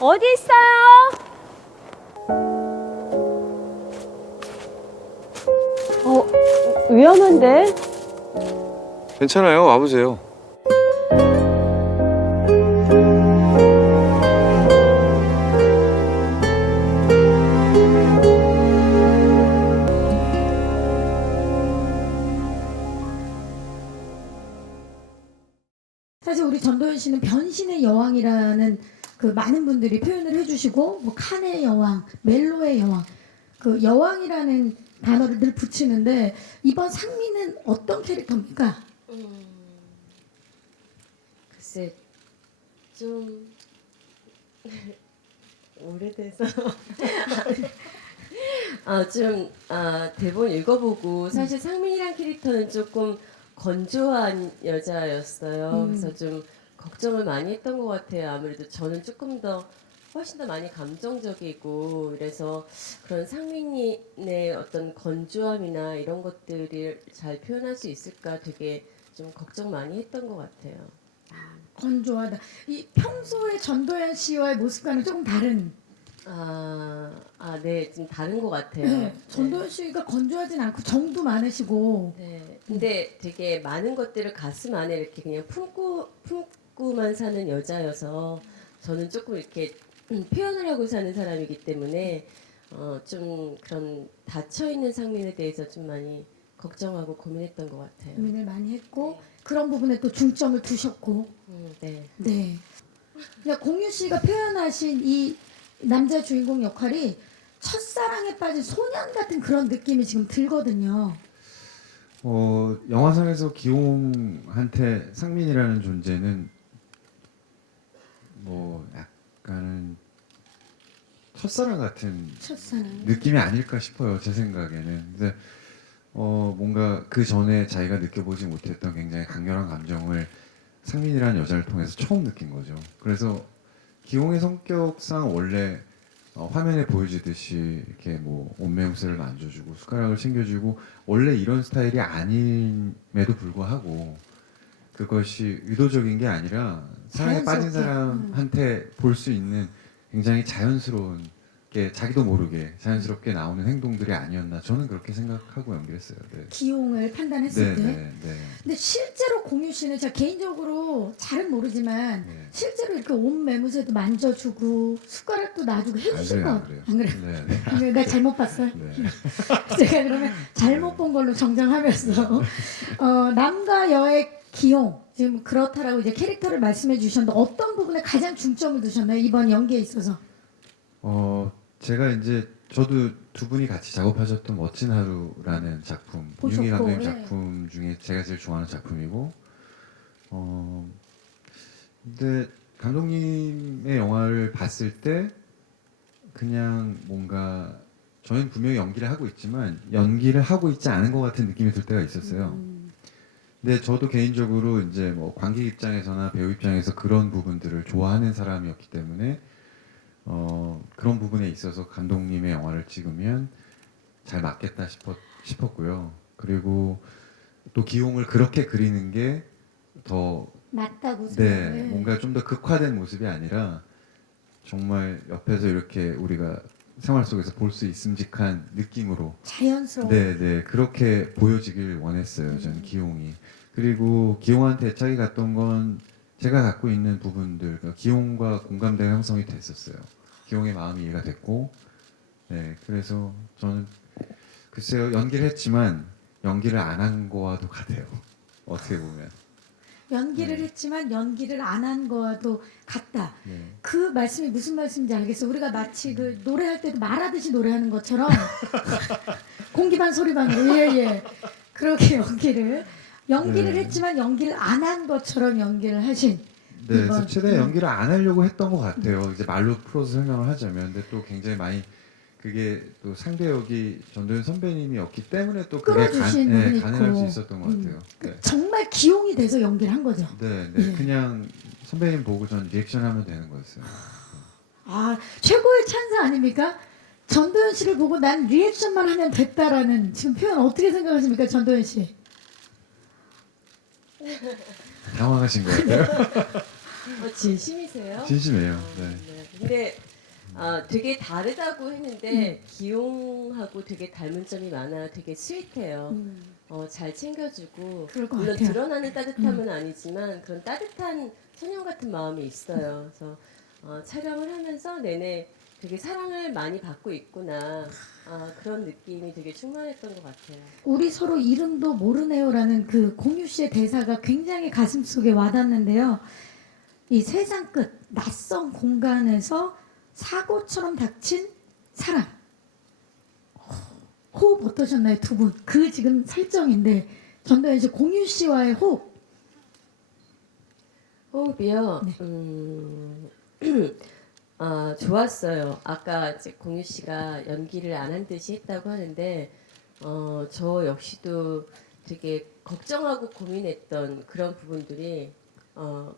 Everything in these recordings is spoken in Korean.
어디 있어요? 위험한데? 괜찮아요. 와보세요. 사실 우리 전도연 씨는 변신의 여왕이라는 그 많은 분들이 표현을 해주시고 뭐 칸의 여왕, 멜로의 여왕, 그 여왕이라는 단어를 늘 붙이는데 이번 상미는 어떤 캐릭터입니까? 글쎄 좀 오래돼서 대본 읽어보고 사실 상민이란 캐릭터는 조금 건조한 여자였어요. 그래서 좀 걱정을 많이 했던 것 같아요. 아무래도 저는 조금 더 훨씬 더 많이 감정적이고 그래서 그런 상민이의 어떤 건조함이나 이런 것들을 잘 표현할 수 있을까 되게 좀 걱정 많이 했던 것 같아요. 건조하다. 이 평소에 전도연 씨와의 모습과는 조금 다른. 네, 좀 다른 것 같아요. 네, 전도연 씨가 건조하진 않고 정도 많으시고. 네, 근데 되게 많은 것들을 가슴 안에 이렇게 그냥 품고만 사는 여자여서 저는 조금 이렇게 표현을 하고 사는 사람이기 때문에 좀 그런 닫혀 있는 상민에 대해서 좀 많이 걱정하고 고민했던 것 같아요. 고민을 많이 했고 그런 부분에 또 중점을 두셨고. 네. 네. 그러니까 공유 씨가 표현하신 이 남자 주인공 역할이 첫사랑에 빠진 소년 같은 그런 느낌이 지금 들거든요. 영화상에서 기홍한테 상민이라는 존재는 뭐 약간은 첫사랑 같은 첫사랑. 느낌이 아닐까 싶어요. 제 생각에는. 근데 뭔가 그 전에 자기가 느껴보지 못했던 굉장히 강렬한 감정을 상민이라는 여자를 통해서 처음 느낀 거죠. 그래서 기홍의 성격상 원래 화면에 보여지듯이 이렇게 뭐 옷매용새를 만져주고 숟가락을 챙겨주고 원래 이런 스타일이 아님에도 불구하고 그것이 의도적인 게 아니라 사랑에 빠진 자연스럽게. 사람한테 볼 수 있는 굉장히 자연스러운 게 자기도 모르게 자연스럽게 나오는 행동들이 아니었나 저는 그렇게 생각하고 연기했어요. 네. 기용을 판단했을 때. 네. 근데 실제로 공유 씨는 제가 개인적으로 잘은 모르지만 네. 실제로 이렇게 옷 매무새도 만져주고 숟가락도 놔주고 해주신 거 안 그래요. 안 그래? 네. 내가 잘못 봤어요? 네. 제가 그러면 잘못 본 걸로 정정하면서 남과 여의 기용 지금 그렇다라고 이제 캐릭터를 말씀해 주셨는데 어떤 부분에 가장 중점을 두셨나요? 이번 연기에 있어서. 제가 이제 저도 두 분이 같이 작업하셨던 멋진 하루라는 작품, 보셨고, 이윤기 감독님 네. 작품 중에 제가 제일 좋아하는 작품이고, 근데 감독님의 영화를 봤을 때 그냥 뭔가 저희는 분명히 연기를 하고 있지만 연기를 하고 있지 않은 것 같은 느낌이 들 때가 있었어요. 근데 저도 개인적으로 이제 뭐 관객 입장에서나 배우 입장에서 그런 부분들을 좋아하는 사람이었기 때문에 그런 부분에 있어서 감독님의 영화를 찍으면 잘 맞겠다 싶었고요. 그리고 또 기용을 그렇게 그리는 게 더 맞다고 네, 생각해. 뭔가 좀 더 극화된 모습이 아니라 정말 옆에서 이렇게 우리가 생활 속에서 볼 수 있음직한 느낌으로 자연스러워. 네, 그렇게 보여지길 원했어요. 저는 기용이. 그리고 기용한테 애착이 갔던 건 제가 갖고 있는 부분들, 그러니까 기용과 공감대가 형성이 됐었어요. 기용의 마음이 이해가 됐고, 네, 그래서 저는 글쎄요 연기를 했지만 연기를 안 한 거와도 같아요. 어떻게 보면. 연기를 했지만 연기를 안 한 거와도 같다. 네. 그 말씀이 무슨 말씀인지 알겠어요. 우리가 마치 그 노래할 때도 말하듯이 노래하는 것처럼 공기반 소리반으로 예. 그렇게 연기를 네. 했지만 연기를 안 한 것처럼 연기를 하신 네, 그래서 이번, 최대한 연기를 안 하려고 했던 것 같아요. 이제 말로 풀어서 설명을 하자면, 근데 또 굉장히 많이 그게 또 상대 역이 전도연 선배님이었기 때문에 또 그게 끌어주신 부분이 가능할 수 있고. 있었던 것 같아요. 네. 정말 기용이 돼서 연기를 한 거죠. 네, 예. 그냥 선배님 보고 전 리액션하면 되는 거였어요. 아 최고의 찬사 아닙니까? 전도연 씨를 보고 난 리액션만 하면 됐다라는 지금 표현 어떻게 생각하십니까, 전도연 씨? 당황하신 것 같아요. 진심이세요? 진심이에요. 네. 네. 근데 되게 다르다고 했는데 기용하고 되게 닮은 점이 많아. 되게 스윗해요. 잘 챙겨주고 그럴 것 물론 같아요. 드러나는 따뜻함은 아니지만 그런 따뜻한 소년 같은 마음이 있어요. 그래서 촬영을 하면서 내내 되게 사랑을 많이 받고 있구나. 그런 느낌이 되게 충만했던 것 같아요. 우리 서로 이름도 모르네요라는 그 공유 씨의 대사가 굉장히 가슴속에 와닿는데요. 이 세상 끝 낯선 공간에서 사고처럼 닥친 사랑. 호흡 어떠셨나요, 두 분? 그 지금 설정인데 전도연 씨 공유 씨와의 호흡. 호흡이요. 네. 좋았어요. 아까 이제 공유 씨가 연기를 안 한 듯이 했다고 하는데 저 역시도 되게 걱정하고 고민했던 그런 부분들이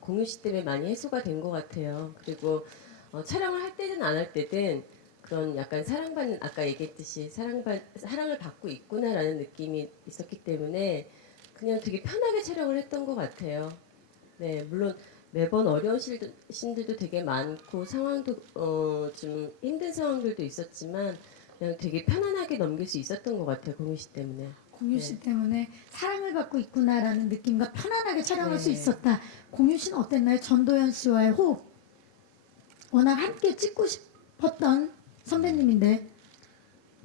공유 씨 때문에 많이 해소가 된 것 같아요. 그리고 촬영을 할 때든 안 할 때든 그런 약간 사랑받는 아까 얘기했듯이 사랑을 받고 있구나라는 느낌이 있었기 때문에 그냥 되게 편하게 촬영을 했던 것 같아요. 네, 물론 매번 어려운 씬들도 되게 많고 상황도 좀 힘든 상황들도 있었지만 그냥 되게 편안하게 넘길 수 있었던 것 같아요. 공유 씨 때문에. 공유 씨 때문에 사랑을 받고 있구나라는 느낌과 편안하게 촬영할 수 네. 있었다. 공유 씨는 어땠나요? 전도연 씨와의 호흡. 워낙 함께 찍고 싶었던 선배님인데.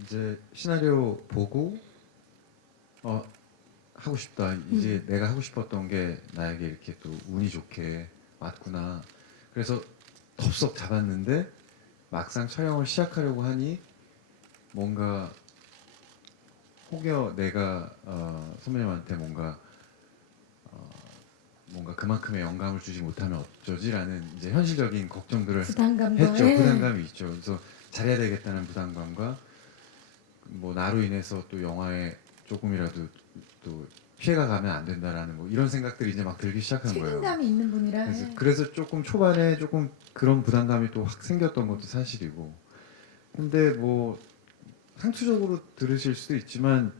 이제 시나리오 보고 하고 싶다. 이제 내가 하고 싶었던 게 나에게 이렇게 또 운이 좋게 왔구나. 그래서 덥석 잡았는데 막상 촬영을 시작하려고 하니 뭔가 혹여 내가 선배님한테 뭔가 그만큼의 영감을 주지 못하면 어쩌지라는 이제 현실적인 걱정들을 부담감과 했죠. 예. 부담감이 있죠. 그래서 잘해야 되겠다는 부담감과 뭐 나로 인해서 또 영화에 조금이라도 또 피해가 가면 안 된다라는 뭐 이런 생각들이 이제 막 들기 시작한 거예요. 책임감이 있는 분이라. 그래서 조금 초반에 조금 그런 부담감이 또 확 생겼던 것도 사실이고. 근데 뭐 상투적으로 들으실 수도 있지만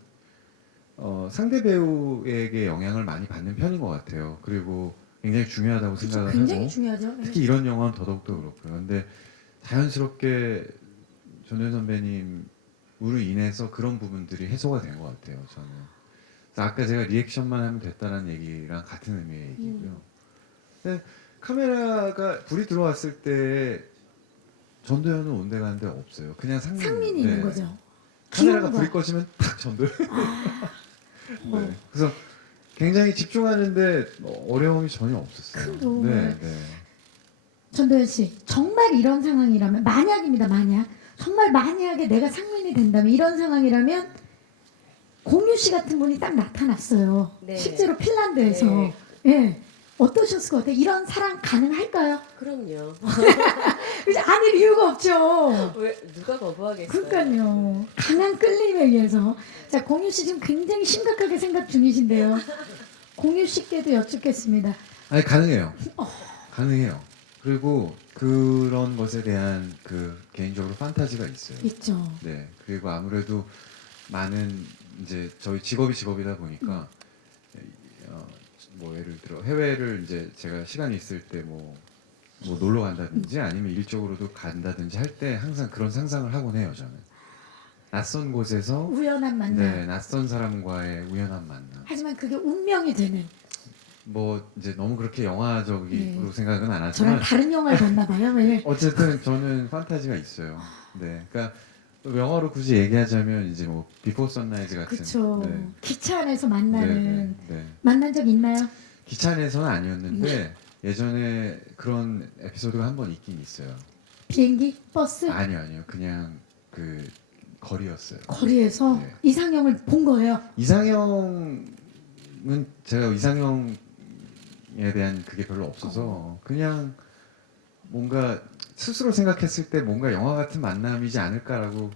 상대 배우에게 영향을 많이 받는 편인 것 같아요. 그리고 굉장히 중요하다고 그쵸, 생각을 굉장히 하고 중요하죠. 예. 특히 이런 영화는 더더욱더 그렇고요. 근데 자연스럽게 전현 선배님으로 인해서 그런 부분들이 해소가 된 것 같아요. 저는. 그래서 아까 제가 리액션만 하면 됐다는 얘기랑 같은 의미의 얘기고요. 근데 카메라가 불이 들어왔을 때 전도연은 온데간데 없어요. 그냥 상민이 있는 거죠. 카메라가 귀여운 불이 거. 꺼지면 딱 전도연. 뭐. 네. 그래서 굉장히 집중하는데 어려움이 전혀 없었어요. 큰 도움을. 네, 네. 전도연 씨, 정말 이런 상황이라면 만약입니다. 만약 정말 만약에 내가 상민이 된다면 이런 상황이라면 공유 씨 같은 분이 딱 나타났어요. 네. 실제로 핀란드에서. 네. 예. 어떠셨을 것 같아요? 이런 사랑 가능할까요? 그럼요. 그죠? 아닐 이유가 없죠. 왜 누가 거부하겠어요? 그러니까요. 강한 끌림에 의해서. 자, 공유 씨 지금 굉장히 심각하게 생각 중이신데요. 공유 씨께도 여쭙겠습니다. 아니 가능해요. 가능해요. 그리고 그런 것에 대한 그 개인적으로 판타지가 있어요. 있죠. 네. 그리고 아무래도 많은 이제 저희 직업이다 보니까 뭐 예를 들어 해외를 이제 제가 시간이 있을 때 뭐 놀러 간다든지 아니면 일적으로도 간다든지 할 때 항상 그런 상상을 하곤 해요. 저는 낯선 곳에서 우연한 만남. 네 낯선 사람과의 우연한 만남. 하지만 그게 운명이 되는. 뭐 이제 너무 그렇게 영화적으로 네. 생각은 안 저랑 하지만 다른 영화를 봤나 봐요. 예. 어쨌든 저는 판타지가 있어요. 네, 그러니까 또 영화로 굳이 얘기하자면 이제 뭐 비포 선라이즈 같은. 그렇죠. 네. 기차 안에서 만나는 네. 만난 적 있나요? 기차 안에서는 아니었는데 예전에 그런 에피소드가 한 번 있긴 있어요. 비행기, 버스, 아니요, 그냥 그 거리였어요. 거리에서 네. 이상형을 본 거예요. 이상형은 제가 이상형에 대한 그게 별로 없어서 그냥 뭔가 스스로 생각했을 때 뭔가 영화 같은 만남이지 않을까라고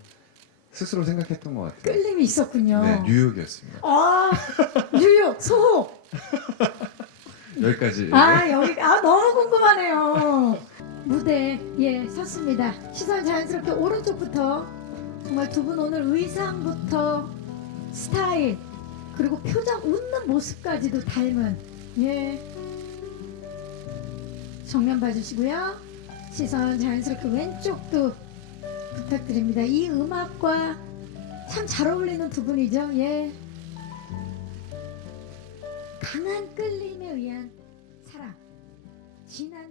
스스로 생각했던 것 같아요. 끌림이 있었군요. 네, 뉴욕이었습니다. 아, 뉴욕, 소호. 여기까지. 아, 여기 너무 궁금하네요. 무대에 섰습니다. 시선 자연스럽게 오른쪽부터 정말 두 분 오늘 의상부터 스타일 그리고 표정 웃는 모습까지도 닮은 정면 봐주시고요. 시선 자연스럽게 왼쪽도 부탁드립니다. 이 음악과 참 잘 어울리는 두 분이죠. 예. 강한 끌림에 의한 사랑. 진한